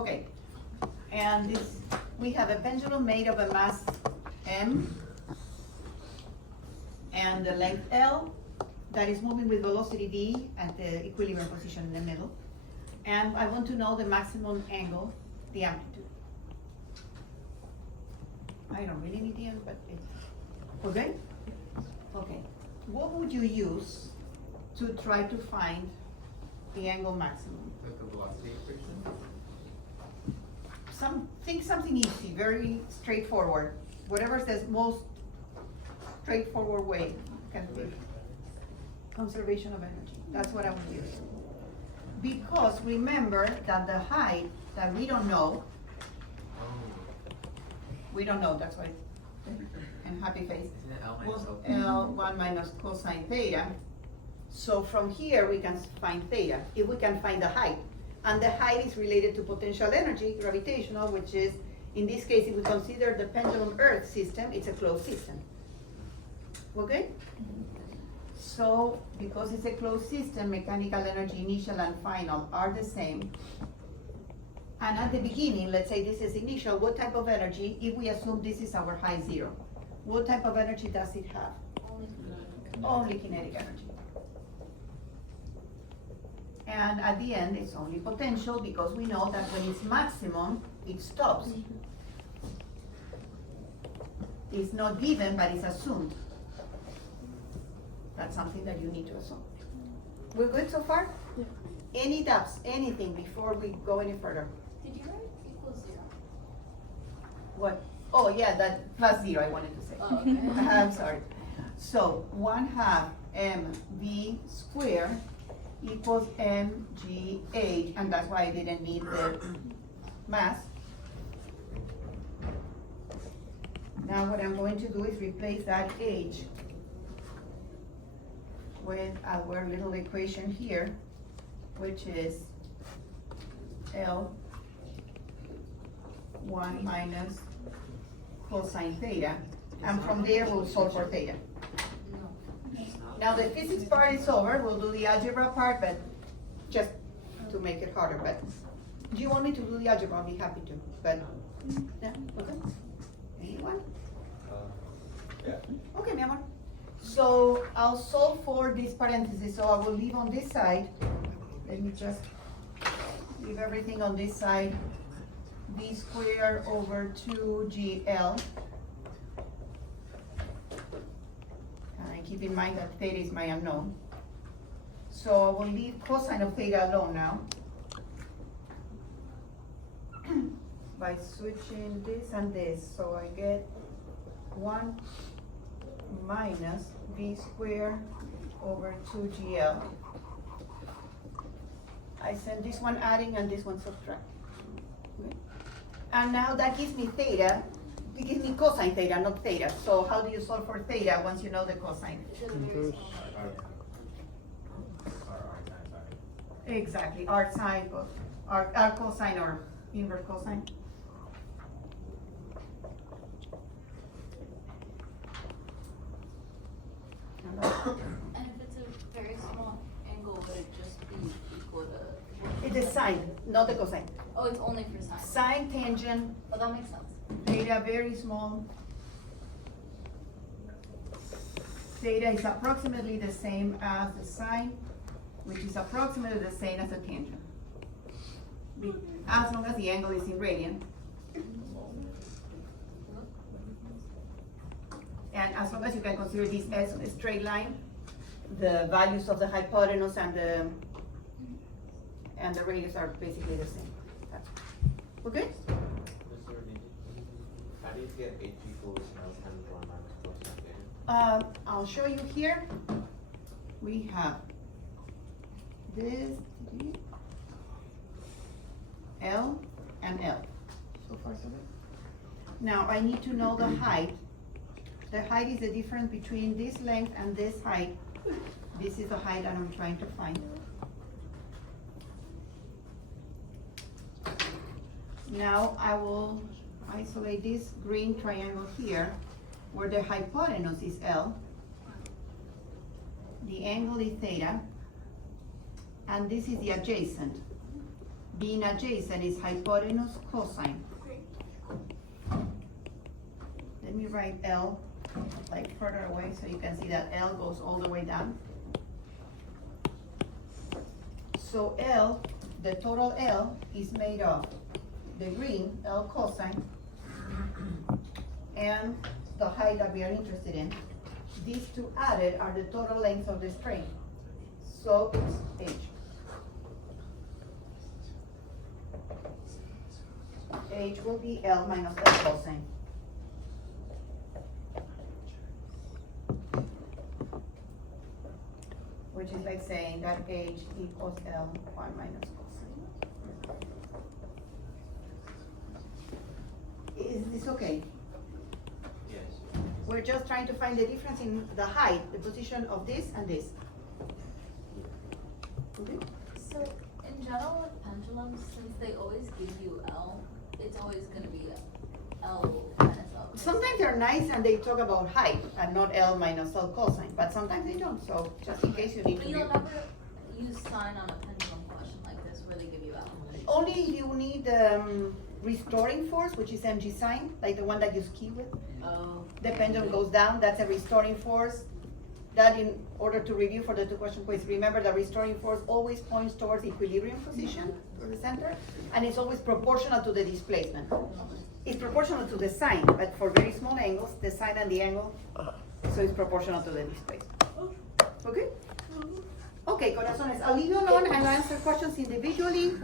Okay, and this, we have a pendulum made of a mass m and the length L that is moving with velocity v at the equilibrium position in the middle. And I want to know the maximum angle, the amplitude. I don't really need the end, but it's, okay? Okay, what would you use to try to find the angle maximum? Like the velocity equation? Think something easy, very straightforward. Whatever's the most straightforward way can be. Conservation of energy, that's what I would use. Because remember that the height that we don't know, that's why, and happy face, Isn't it L was minus L1 minus cosine theta. So from here we can find theta, if we can find the height. And the height is related to potential energy, gravitational, which is, in this case, if we consider the pendulum Earth system, it's a closed system. Okay? So, because it's a closed system, mechanical energy initial and final are the same. And at the beginning, let's say this is initial, what type of energy, if we assume this is our high zero, what type of energy does it have? Only kinetic energy. And at the end, it's only potential because we know that when it's maximum, it stops. It's not given, but it's assumed. That's something that you need to assume. We're good so far? Yeah. Any doubts, anything before we go any further? Did you write equals 0? What? Oh, yeah, that plus zero I wanted to say. Oh, okay. I'm sorry. So 1/2 mv squared equals mgh, and that's why I didn't need the mass. Now what I'm going to do is replace that h with our little equation here, which is L 1 minus cosine theta, and from there we'll solve for theta. Now the physics part is over, we'll do the algebra part, but just to make it harder, but do you want me to do the algebra? I'll be happy to, but, yeah, okay. Anyone? Yeah. Okay, mi amor. So I'll solve for this parenthesis, so I will leave on this side, let me just leave everything on this side, b squared over 2gl. And keep in mind that theta is my unknown. So I will leave cosine of theta alone now. By switching this and this, so I get 1 minus b squared over 2gl. I send this one adding and this one subtract. Okay. And now that gives me theta, it gives me cosine theta, not theta. So how do you solve for theta once you know the cosine? Exactly, r sine, r cosine or inverse cosine. And if it's a very small angle, would it just be equal to? It's the sine, not the cosine. Oh, it's only for sine. Sine, tangent, Oh, that makes sense. theta very small. Theta is approximately the same as the sine, which is approximately the same as the tangent. As long as the angle is in radian. And as long as you can consider this as a straight line, the values of the hypotenuse and the radius are basically the same. Okay? How do you get h equals L 1 minus cosine theta? I'll show you here. We have this L and L. So far, so good. Now I need to know the height. The height is the difference between this length and this height. This is the height that I'm trying to find. Now I will isolate this green triangle here, where the hypotenuse is L, the angle is theta, and this is the adjacent. being adjacent is hypotenuse cosine. Let me write L like further away so you can see that L goes all the way down. So L, the total L is made of the green, L cosine, and the height that we are interested in. These two added are the total length of the string. So it's H. H will be L minus L cosine. Which is like saying that H equals L 1 minus cosine. Is this okay? Yes. We're just trying to find the difference in the height, the position of this and this. Okay? So, in general with pendulums, since they always give you L, it's always gonna be L minus L. Sometimes they're nice and they talk about height and not L minus L cosine, but sometimes they don't, so just in case you need But to you'll be. never use sine on a pendulum question like this where they give you L. Only if you need restoring force, which is mg sine, like the one that you ski with. Oh. The pendulum goes down, that's a restoring force. That in order to review for the 2-question quiz, remember the restoring force always points towards equilibrium position for the center, and it's always proportional to the displacement. It's proportional to the sine, but for very small angles, the sine and the angle, so it's proportional to the displacement. Okay? Okay, corazones, I'll leave you alone and I'll answer questions individually.